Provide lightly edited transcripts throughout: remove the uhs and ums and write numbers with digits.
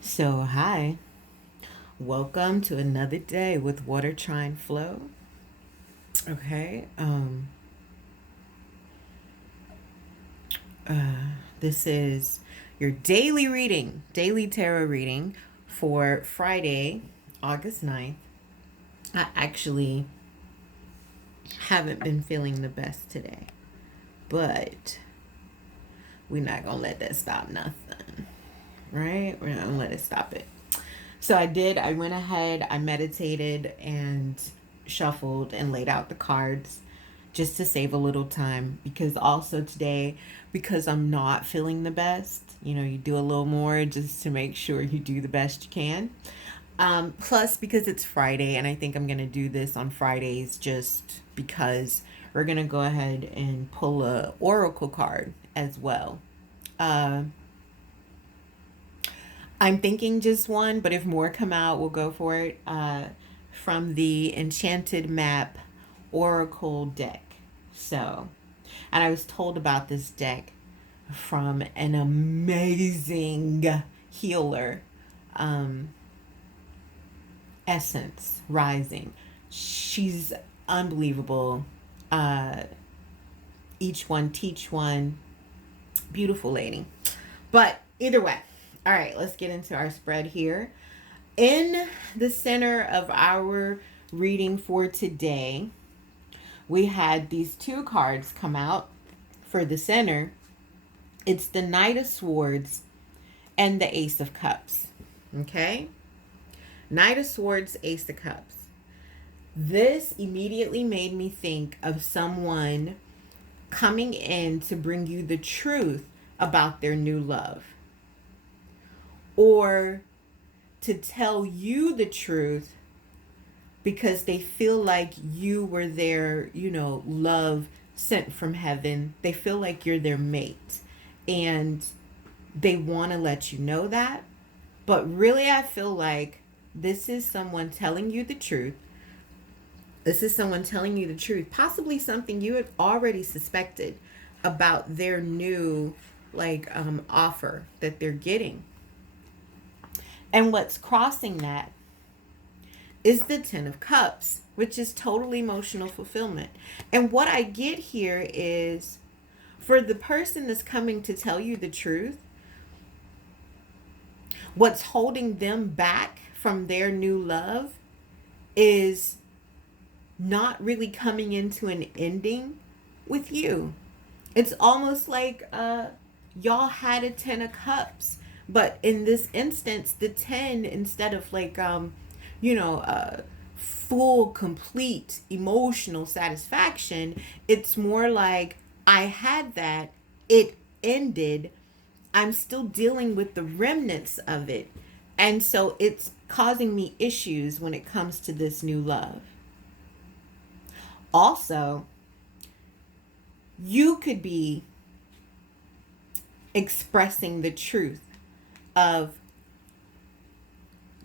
So, hi, welcome to another day with Water-Trine-Flow. Okay, this is your daily reading, daily tarot reading for Friday, August 9th. I actually haven't been feeling the best today, but we're not gonna let that stop nothing, right? We're not gonna let it stop it. So I went ahead, I meditated and shuffled and laid out the cards just to save a little time, because also today, because I'm not feeling the best, you do a little more just to make sure you do the best you can. Plus, because it's Friday, and I think I'm going to do this on Fridays just because we're going to go ahead and pull a oracle card as well. Uh, I'm thinking just one, but if more come out, we'll go for it. From the Enchanted Map Oracle deck. So, and I was told about this deck from an amazing healer, um, Essence Rising. She's unbelievable. Uh, each one teach one. Beautiful lady. But either way, all right, let's get into our spread here. In the center of our reading for today, we had these two cards come out for the center. It's the Knight of Swords and the Ace of Cups. Okay? Knight of Swords, Ace of Cups. This immediately made me think of someone coming in to bring you the truth about their new love, or to tell you the truth because they feel like you were their, love sent from heaven. They feel like you're their mate and they want to let you know that. But really, I feel like this is someone telling you the truth. This is someone telling you the truth, possibly something you had already suspected about their new offer that they're getting. And what's crossing that is the Ten of Cups, which is total emotional fulfillment. And what I get here is, for the person that's coming to tell you the truth, what's holding them back from their new love is not really coming into an ending with you. It's almost like y'all had a Ten of Cups, but in this instance, the 10, instead of full, complete emotional satisfaction, it's more like, I had that, it ended, I'm still dealing with the remnants of it. And so it's causing me issues when it comes to this new love. Also, you could be expressing the truth of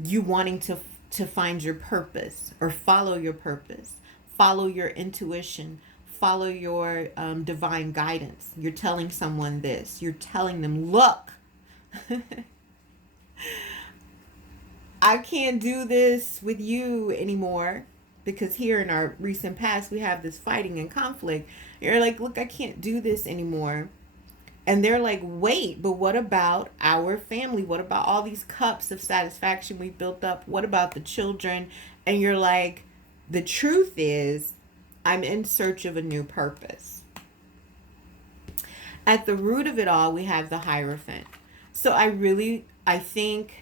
you wanting to find your purpose or follow your purpose, follow your intuition, follow your divine guidance. You're telling someone this. You're telling them, look, I can't do this with you anymore, because here in our recent past, we have this fighting and conflict. You're like, look, I can't do this anymore. And they're like, wait, but what about our family? What about all these cups of satisfaction we built up? What about the children? And you're like, the truth is, I'm in search of a new purpose. At the root of it all, we have the Hierophant. So I think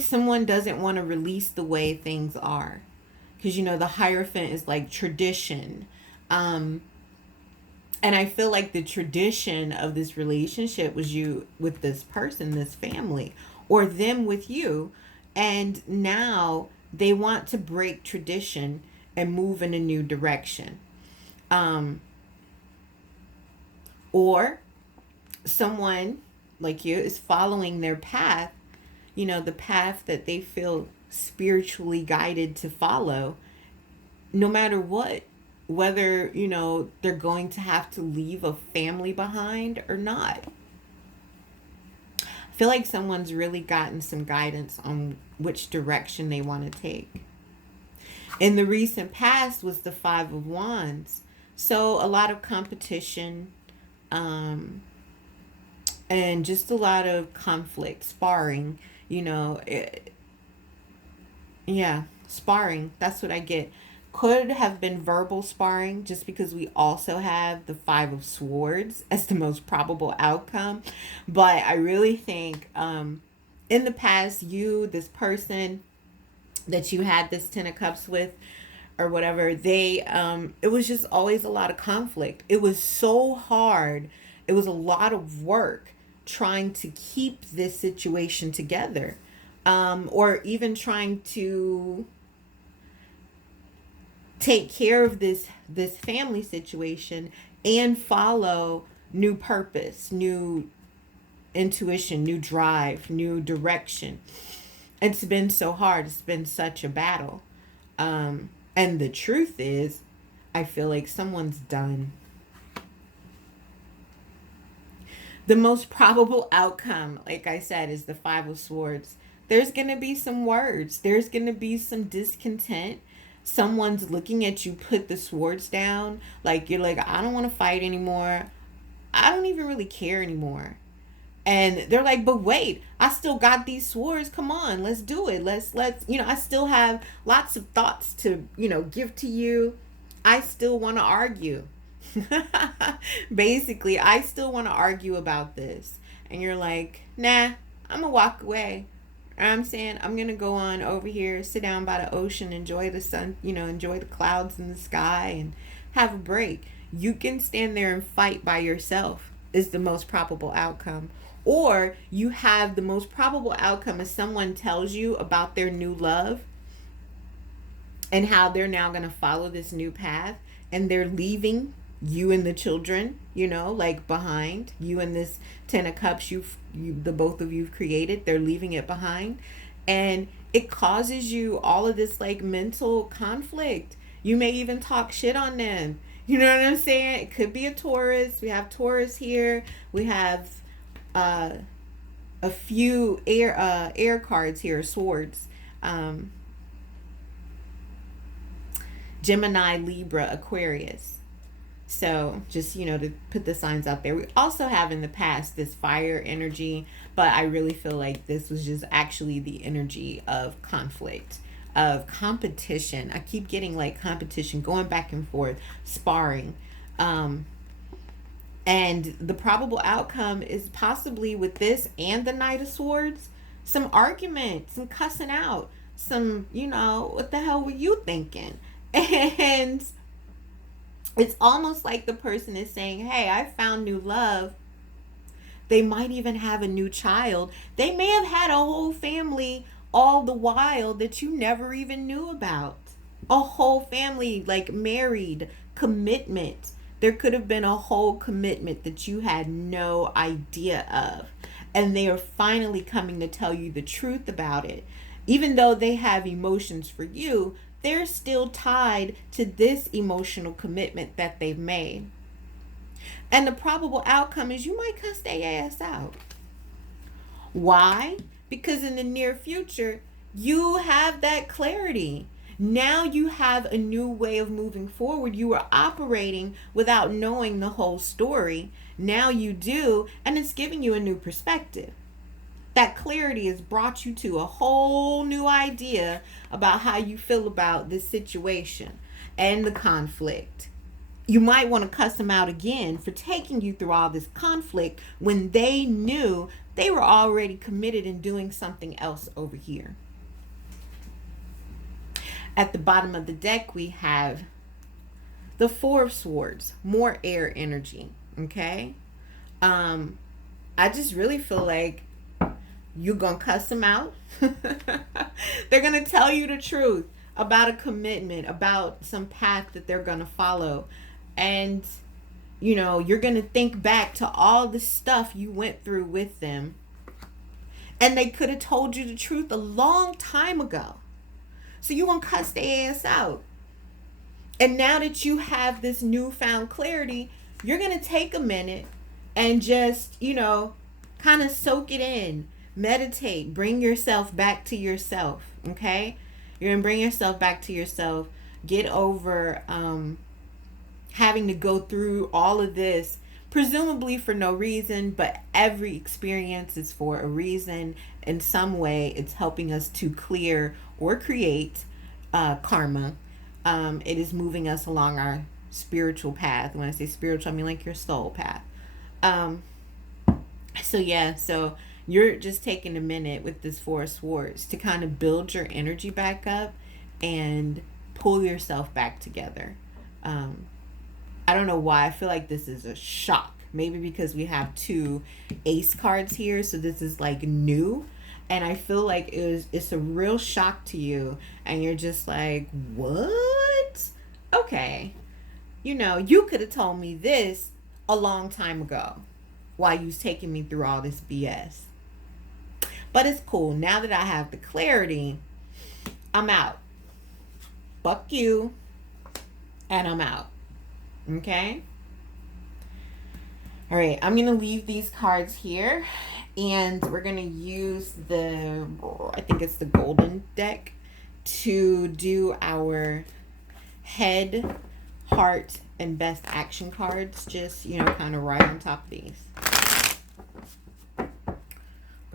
someone doesn't want to release the way things are. Because, the Hierophant is like tradition. And I feel like the tradition of this relationship was you with this person, this family, or them with you. And now they want to break tradition and move in a new direction. Um, or someone like you is following their path, the path that they feel spiritually guided to follow, no matter what, whether, they're going to have to leave a family behind or not. feel like someone's really gotten some guidance on which direction they want to take. In the recent past was the Five of Wands. So a lot of competition, and just a lot of conflict, sparring, you know, yeah, sparring. That's what I get. Could have been verbal sparring just because we also have the Five of Swords as the most probable outcome. But I really think in the past, this person that you had this Ten of Cups with or whatever, it was just always a lot of conflict. It was so hard. It was a lot of work trying to keep this situation together, or even trying to take care of this family situation and follow new purpose, new intuition, new drive, new direction. It's been so hard. It's been such a battle. And the truth is, I feel like someone's done. The most probable outcome, like I said, is the Five of Swords. There's going to be some words. There's going to be some discontent. Someone's looking at you put the swords down. Like, you're like, I don't want to fight anymore. I don't even really care anymore. And they're like, but wait, I still got these swords. Come on, let's do it. Let's, I still have lots of thoughts to, give to you. I still want to argue. Basically, I still want to argue about this. And you're like, nah, I'm going to walk away. I'm saying I'm going to go on over here, sit down by the ocean, enjoy the sun, enjoy the clouds in the sky and have a break. You can stand there and fight by yourself is the most probable outcome. Or you have the most probable outcome is someone tells you about their new love and how they're now going to follow this new path, and they're leaving you and the children, like behind. You and this Ten of Cups, the both of you've created, they're leaving it behind. And it causes you all of this like mental conflict. You may even talk shit on them. You know what I'm saying? It could be a Taurus. We have Taurus here. We have a few air cards here, swords. Gemini, Libra, Aquarius. So just, to put the signs out there. We also have in the past this fire energy, but I really feel like this was just actually the energy of conflict, of competition. I keep getting like competition, going back and forth, sparring. And the probable outcome is possibly with this and the Knight of Swords, some argument, some cussing out, some, what the hell were you thinking? And it's almost like the person is saying, hey, I found new love. They might even have a new child. They may have had a whole family all the while that you never even knew about. A whole family, like married, commitment. There could have been a whole commitment that you had no idea of. And they are finally coming to tell you the truth about it. Even though they have emotions for you, they're still tied to this emotional commitment that they've made. And the probable outcome is you might cuss their ass out. Why? Because in the near future, you have that clarity. Now you have a new way of moving forward. You were operating without knowing the whole story. Now you do, and it's giving you a new perspective. That clarity has brought you to a whole new idea about how you feel about this situation and the conflict. You might want to cuss them out again for taking you through all this conflict when they knew they were already committed in doing something else over here. At the bottom of the deck, we have the Four of Swords, more air energy, okay? I just really feel like you're going to cuss them out. They're going to tell you the truth about a commitment, about some path that they're going to follow. And, you're going to think back to all the stuff you went through with them. And they could have told you the truth a long time ago. So you want to cuss their ass out. And now that you have this newfound clarity, you're going to take a minute and just, Kind of soak it in. Meditate. Bring yourself back to yourself. Okay? You're going to bring yourself back to yourself. Get over having to go through all of this, presumably for no reason, but every experience is for a reason. In some way, it's helping us to clear or create karma. It is moving us along our spiritual path. When I say spiritual, I mean like your soul path. So you're just taking a minute with this Four of Swords to kind of build your energy back up and pull yourself back together. I don't know why I feel like this is a shock. Maybe because we have 2 ace cards here, so this is like new, and I feel like it's a real shock to you, and you're just like, what? Okay, you could have told me this a long time ago while you was taking me through all this BS. But it's cool. Now that I have the clarity, I'm out. Fuck you, and I'm out. Okay? All right, I'm going to leave these cards here, and we're going to use I think it's the golden deck, to do our head, heart, and best action cards. Just, kind of right on top of these.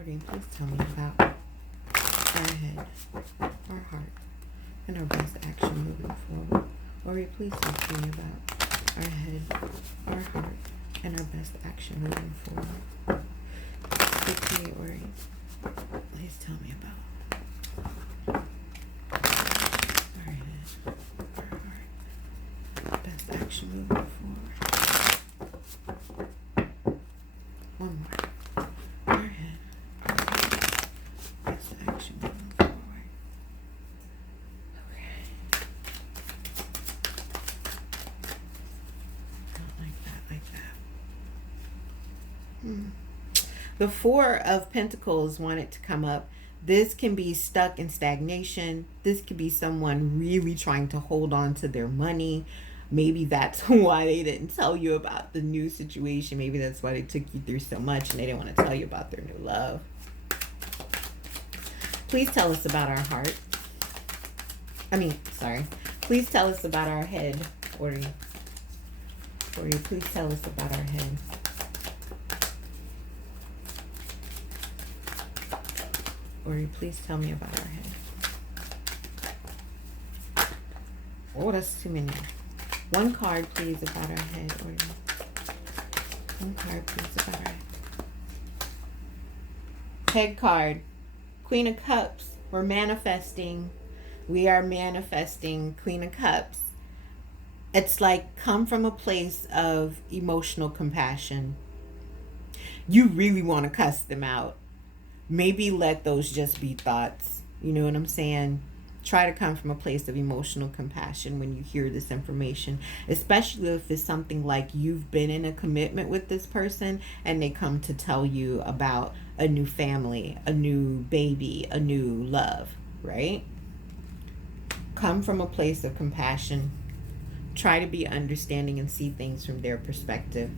Please tell me about our head, our heart, and our best action moving forward. Or please talk to me about our head, our heart, and our best action moving forward. Speak to me, Ori. Please tell me about our head, our heart, best action moving forward. One more. Our head, our heart, best action moving forward. Okay. Not like that, like that. The Four of Pentacles wanted to come up. This can be stuck in stagnation. This could be someone really trying to hold on to their money. Maybe that's why they didn't tell you about the new situation. Maybe that's why they took you through so much and they didn't want to tell you about their new love. Please tell us about our heart. Please tell us about our head, Ori. Ori, please tell us about our head. Ori, please tell me about our head. Oh, that's too many. One card, please, about our head, Ori. One card, please, about our head. Head card. Queen of Cups. We're manifesting. We are manifesting Queen of Cups. It's like, come from a place of emotional compassion. You really want to cuss them out. Maybe let those just be thoughts. You know what I'm saying? Try to come from a place of emotional compassion when you hear this information, especially if it's something like you've been in a commitment with this person and they come to tell you about a new family, a new baby, a new love, right? Come from a place of compassion. Try to be understanding and see things from their perspective.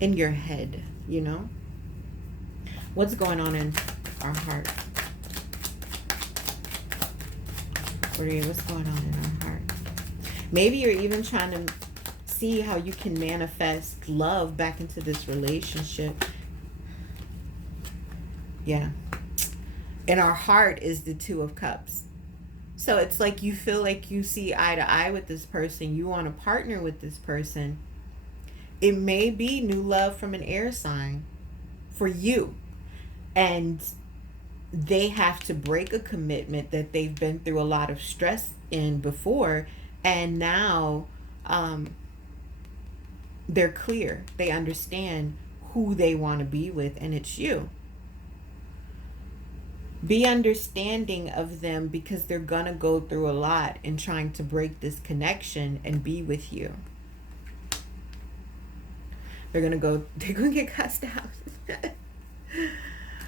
In your head, What's going on in our heart? What's going on in our heart? Maybe you're even trying to see how you can manifest love back into this relationship. Yeah. In our heart is the Two of Cups. So it's like you feel like you see eye to eye with this person. You want to partner with this person. It may be new love from an air sign for you. And they have to break a commitment that they've been through a lot of stress in before. And now they're clear. They understand who they want to be with. And it's you. Be understanding of them because they're going to go through a lot in trying to break this connection and be with you. They're going to get cussed out.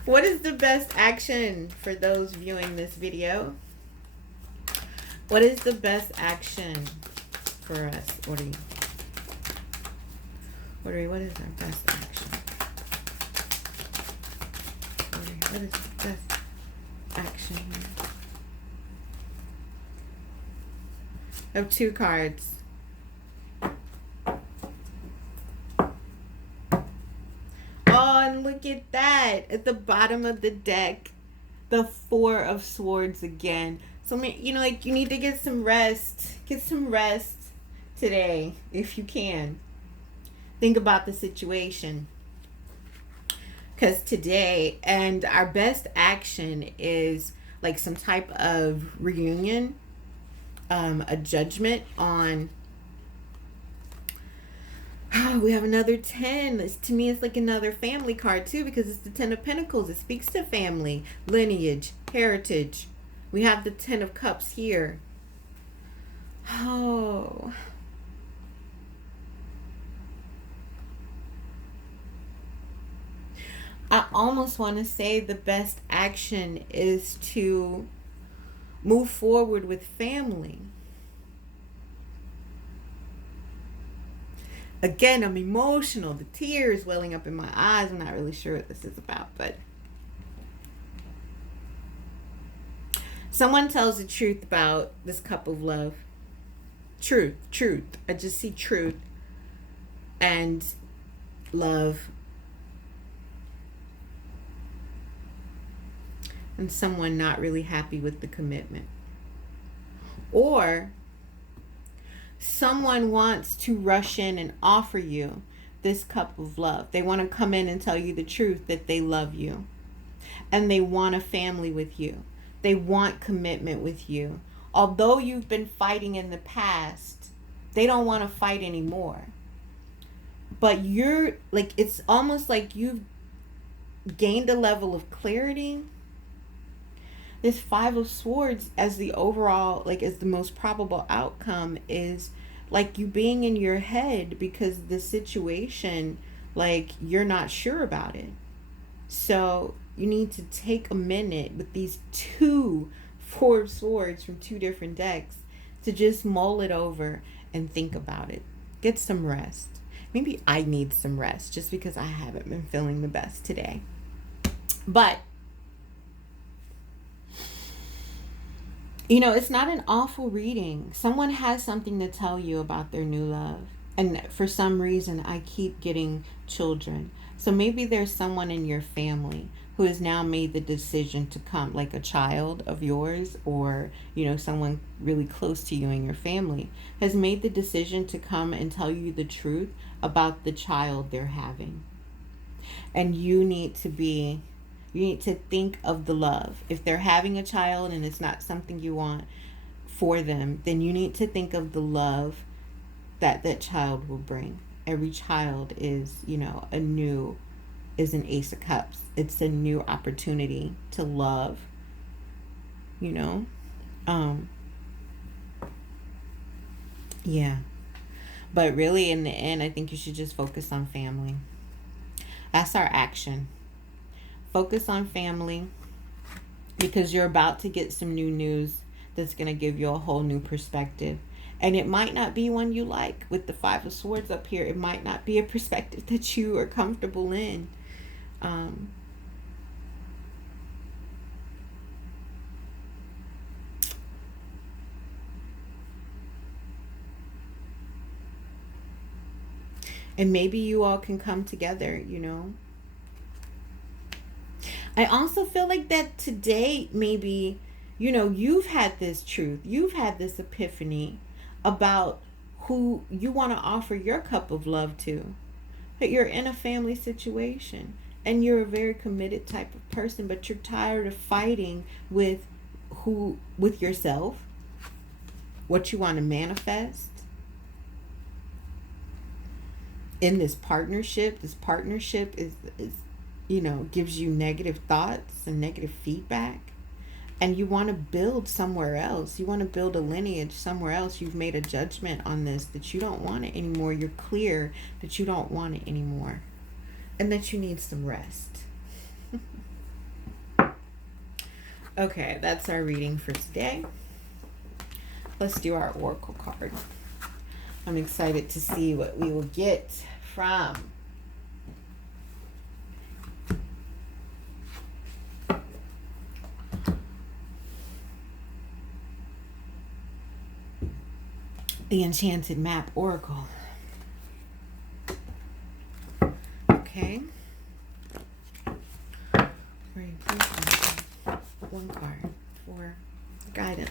What is the best action for those viewing this video? What is the best action for us? What is our best action? What is this action here? I have 2 cards. Oh, and look at that. At the bottom of the deck, the 4 of Swords again. So, you know, like, you need to get some rest. Get some rest today, if you can. Think about the situation. Because today, and our best action is like some type of reunion, a judgment on. Oh, we have another 10. To me, it's like another family card too, because it's the 10 of Pentacles. It speaks to family, lineage, heritage. We have the 10 of Cups here. Oh. I almost want to say the best action is to move forward with family. Again, I'm emotional. The tears welling up in my eyes. I'm not really sure what this is about, but someone tells the truth about this cup of love. Truth. I just see truth and love. And someone not really happy with the commitment. Or someone wants to rush in and offer you this cup of love. They want to come in and tell you the truth that they love you. And they want a family with you. They want commitment with you. Although you've been fighting in the past, they don't want to fight anymore. But you're like, it's almost like you've gained a level of clarity. This 5 of Swords as the overall, like as the most probable outcome, is like you being in your head because the situation, like you're not sure about it. So you need to take a minute with these 2 4 of Swords from 2 different decks to just mull it over and think about it. Get some rest. Maybe I need some rest just because I haven't been feeling the best today. But you know, it's not an awful reading. Someone has something to tell you about their new love. And for some reason, I keep getting children. So maybe there's someone in your family who has now made the decision to come, like a child of yours, or, you know, someone really close to you in your family has made the decision to come and tell you the truth about the child they're having. And you need to think of the love. If they're having a child and it's not something you want for them, then you need to think of the love that that child will bring. Every child is, you know, is an Ace of Cups. It's a new opportunity to love, you know. Yeah. But really, in the end, I think you should just focus on family. That's our action. Focus on family, because you're about to get some new news that's going to give you a whole new perspective. And it might not be one you like. With the 5 of Swords up here, it might not be a perspective that you are comfortable in. And maybe you all can come together, you know. I also feel like that today, maybe, you know, you've had this truth. You've had this epiphany about who you want to offer your cup of love to. That you're in a family situation and you're a very committed type of person, but you're tired of fighting with yourself, what you want to manifest in this partnership. This partnership is you know, gives you negative thoughts and negative feedback, and you want to build somewhere else. You want to build a lineage somewhere else. You've made a judgment on this that you don't want it anymore. You're clear that you don't want it anymore and that you need some rest. Okay, that's our reading for today. Let's do our oracle card. I'm excited to see what we will get from the Enchanted Map Oracle. Okay. One card for guidance,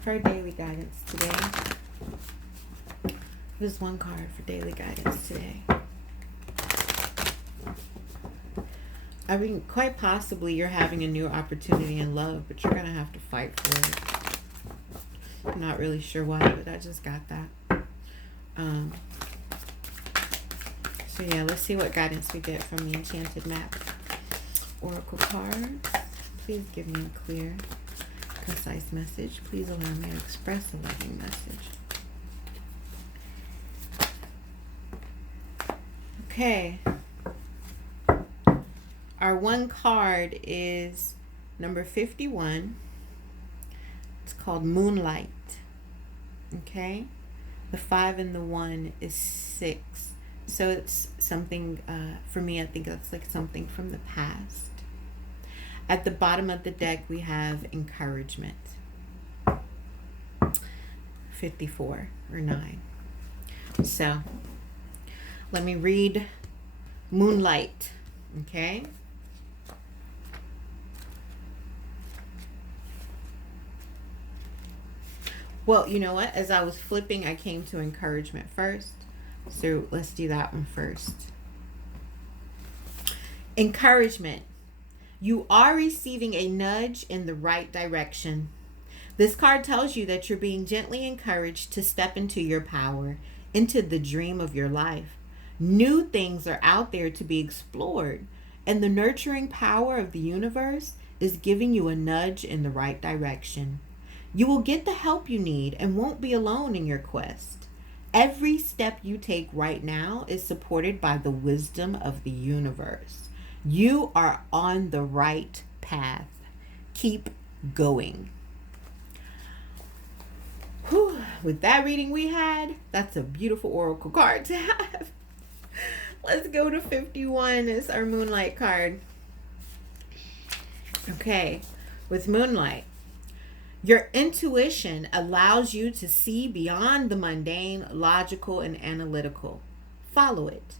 for our daily guidance today. There's one card for daily guidance today. I mean, quite possibly you're having a new opportunity in love, but you're going to have to fight for it. I'm not really sure why, but I just got that. So yeah, let's see what guidance we get from the Enchanted Map Oracle cards. Please give me a clear, concise message. Please allow me to express a loving message. Okay. Our one card is number 51. It's called Moonlight. Okay. The 5 and the 1 is 6. So it's something, for me, I think that's like something from the past. At the bottom of the deck, we have encouragement. 54 or 9. So let me read Moonlight. Okay. Well, you know what? As I was flipping, I came to encouragement first. So let's do that one first. Encouragement. You are receiving a nudge in the right direction. This card tells you that you're being gently encouraged to step into your power, into the dream of your life. New things are out there to be explored, and the nurturing power of the universe is giving you a nudge in the right direction. You will get the help you need and won't be alone in your quest. Every step you take right now is supported by the wisdom of the universe. You are on the right path. Keep going. Whew. With that reading we had, that's a beautiful oracle card to have. Let's go to 51. It's our Moonlight card. Okay, with Moonlight, your intuition allows you to see beyond the mundane, logical, and analytical. Follow it.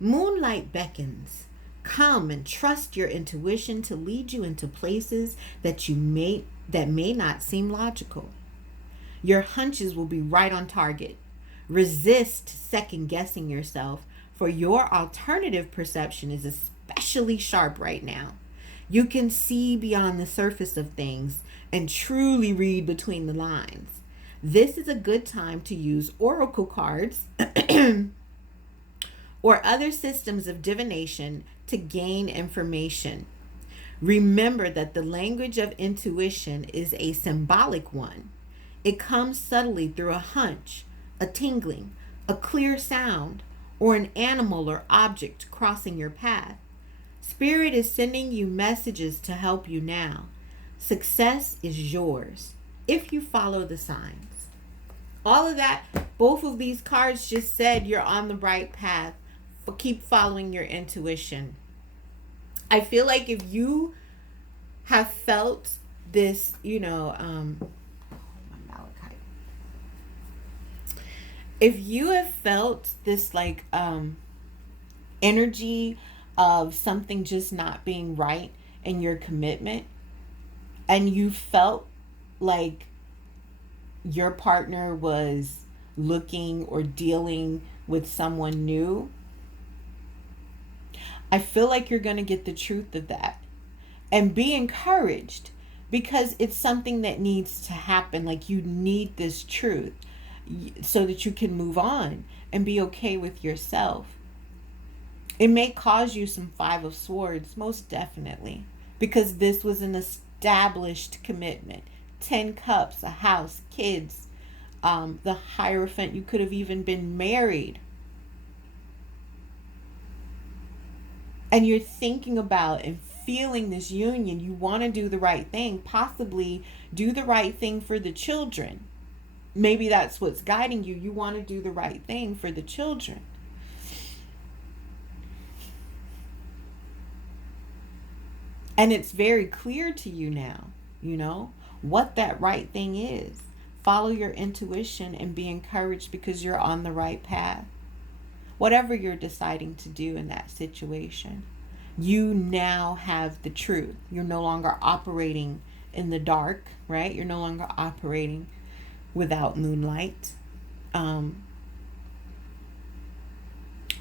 Moonlight beckons. Come and trust your intuition to lead you into places that may not seem logical. Your hunches will be right on target. Resist second guessing yourself, for your alternative perception is especially sharp right now. You can see beyond the surface of things and truly read between the lines. This is a good time to use oracle cards or other systems of divination to gain information. Remember that the language of intuition is a symbolic one. It comes subtly through a hunch, a tingling, a clear sound, or an animal or object crossing your path. Spirit is sending you messages to help you now. Success is yours if you follow the signs. All of that, both of these cards just said you're on the right path. But keep following your intuition. I feel like if you have felt this, if you have felt this like energy of something just not being right in your commitment, and you felt like your partner was looking or dealing with someone new, I feel like you're going to get the truth of that. And be encouraged, because it's something that needs to happen. Like, you need this truth so that you can move on and be okay with yourself. It may cause you some 5 of Swords, most definitely, because this was an established commitment. 10 Cups, a house, kids, the Hierophant. You could have even been married. And you're thinking about and feeling this union. You want to do the right thing, possibly do the right thing for the children. Maybe that's what's guiding you. You want to do the right thing for the children. And it's very clear to you now, what that right thing is. Follow your intuition and be encouraged because you're on the right path. Whatever you're deciding to do in that situation, you now have the truth. You're no longer operating in the dark, right? You're no longer operating without moonlight.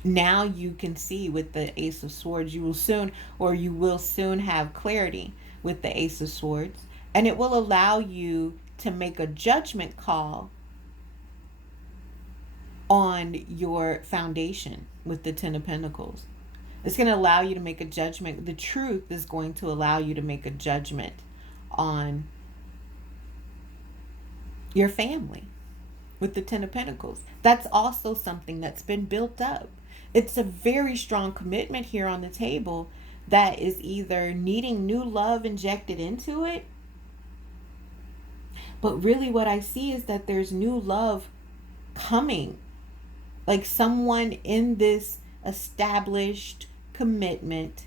Now you can see with the Ace of Swords. You will soon have clarity with the Ace of Swords, and it will allow you to make a judgment call on your foundation with the Ten of Pentacles. It's going to allow you to make a judgment. The truth is going to allow you to make a judgment on your family with the Ten of Pentacles. That's also something that's been built up. It's a very strong commitment here on the table that is either needing new love injected into it. But really what I see is that there's new love coming. Like someone in this established commitment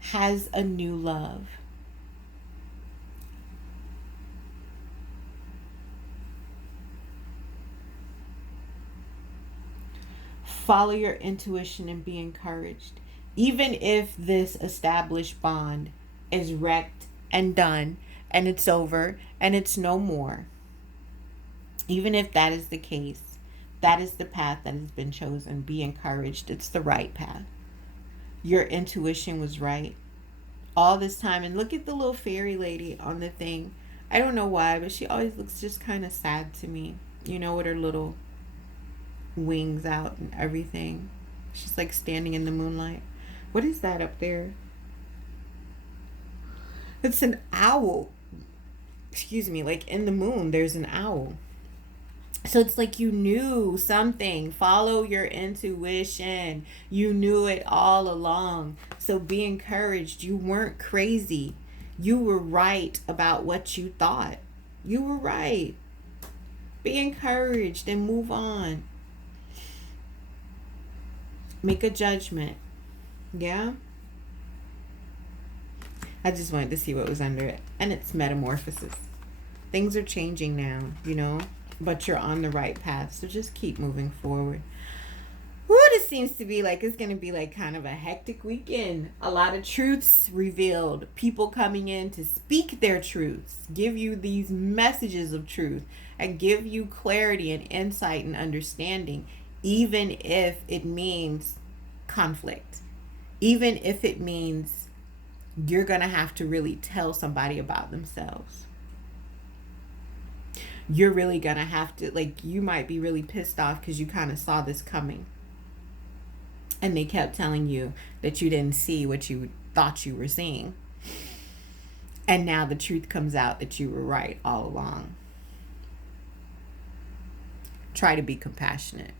has a new love. Follow your intuition and be encouraged. Even if this established bond is wrecked and done and it's over and it's no more, even if that is the case, that is the path that has been chosen. Be encouraged. It's the right path. Your intuition was right all this time. And look at the little fairy lady on the thing. I don't know why, but she always looks just kind of sad to me. You know, with her little wings out and everything. She's like standing in the moonlight. What is that up there? It's an owl. Excuse me, like in the moon, there's an owl. So it's like you knew something. Follow your intuition. You knew it all along. So be encouraged. You weren't crazy. You were right about what you thought. You were right. Be encouraged and move on. Make a judgment. Yeah? I just wanted to see what was under it. And it's metamorphosis. Things are changing now, you know? But you're on the right path. So just keep moving forward. Woo, this seems to be like, it's going to be like kind of a hectic weekend. A lot of truths revealed. People coming in to speak their truths. Give you these messages of truth. And give you clarity and insight and understanding. Even if it means conflict. Even if it means you're going to have to really tell somebody about themselves. You're really going to have to, like, you might be really pissed off because you kind of saw this coming. And they kept telling you that you didn't see what you thought you were seeing. And now the truth comes out that you were right all along. Try to be compassionate.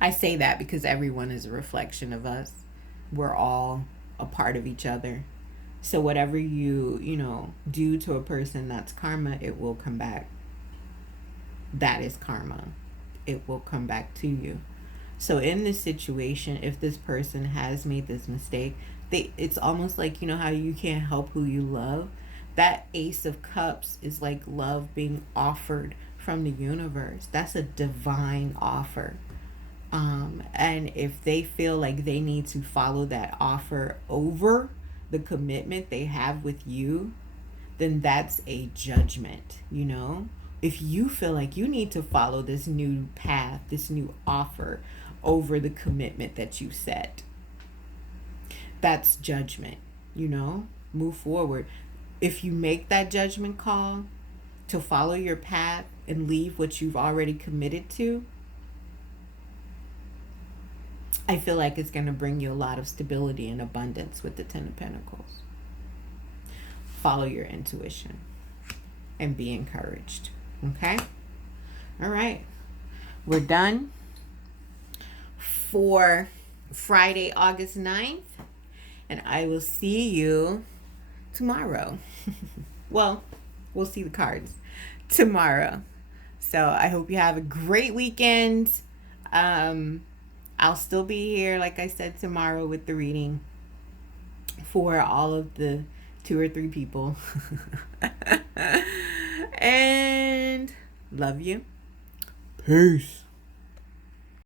I say that because everyone is a reflection of us. We're all a part of each other. So whatever you do to a person, that's karma, it will come back. That is karma. It will come back to you. So in this situation, if this person has made this mistake, it's almost like, you know how you can't help who you love? That Ace of Cups is like love being offered from the universe. That's a divine offer. And if they feel like they need to follow that offer over the commitment they have with you, then that's a judgment, you know? If you feel like you need to follow this new path, this new offer over the commitment that you set, that's judgment, you know? Move forward. If you make that judgment call to follow your path and leave what you've already committed to, I feel like it's going to bring you a lot of stability and abundance with the Ten of Pentacles. Follow your intuition and be encouraged. Okay? All right. We're done for Friday, August 9th. And I will see you tomorrow. Well, we'll see the cards tomorrow. So I hope you have a great weekend. I'll still be here, like I said, tomorrow with the reading for all of the 2 or 3 people. And love you. Peace.